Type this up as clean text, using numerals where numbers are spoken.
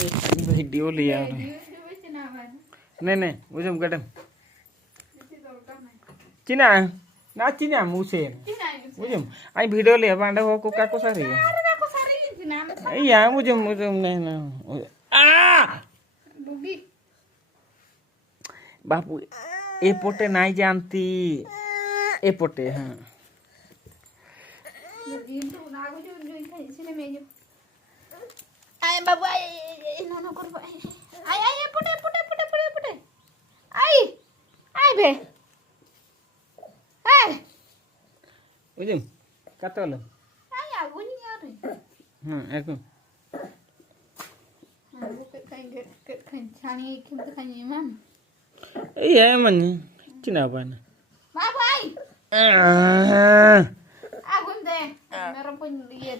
video लिया नहीं मुझे गडम चिना ना चिना मुझे मुझे आई वीडियो लिया बांडे हो को काको सारी या मुझे नहीं ना बापू ए पोटे नहीं जानती ए पोटे हाँ ay babu ay nana ko ay pute ay be ay मुझे कतो लो ay agun yar हाँ एको kan chani kim kan imam iya man चिना बाना babu ay agun de meron pun dia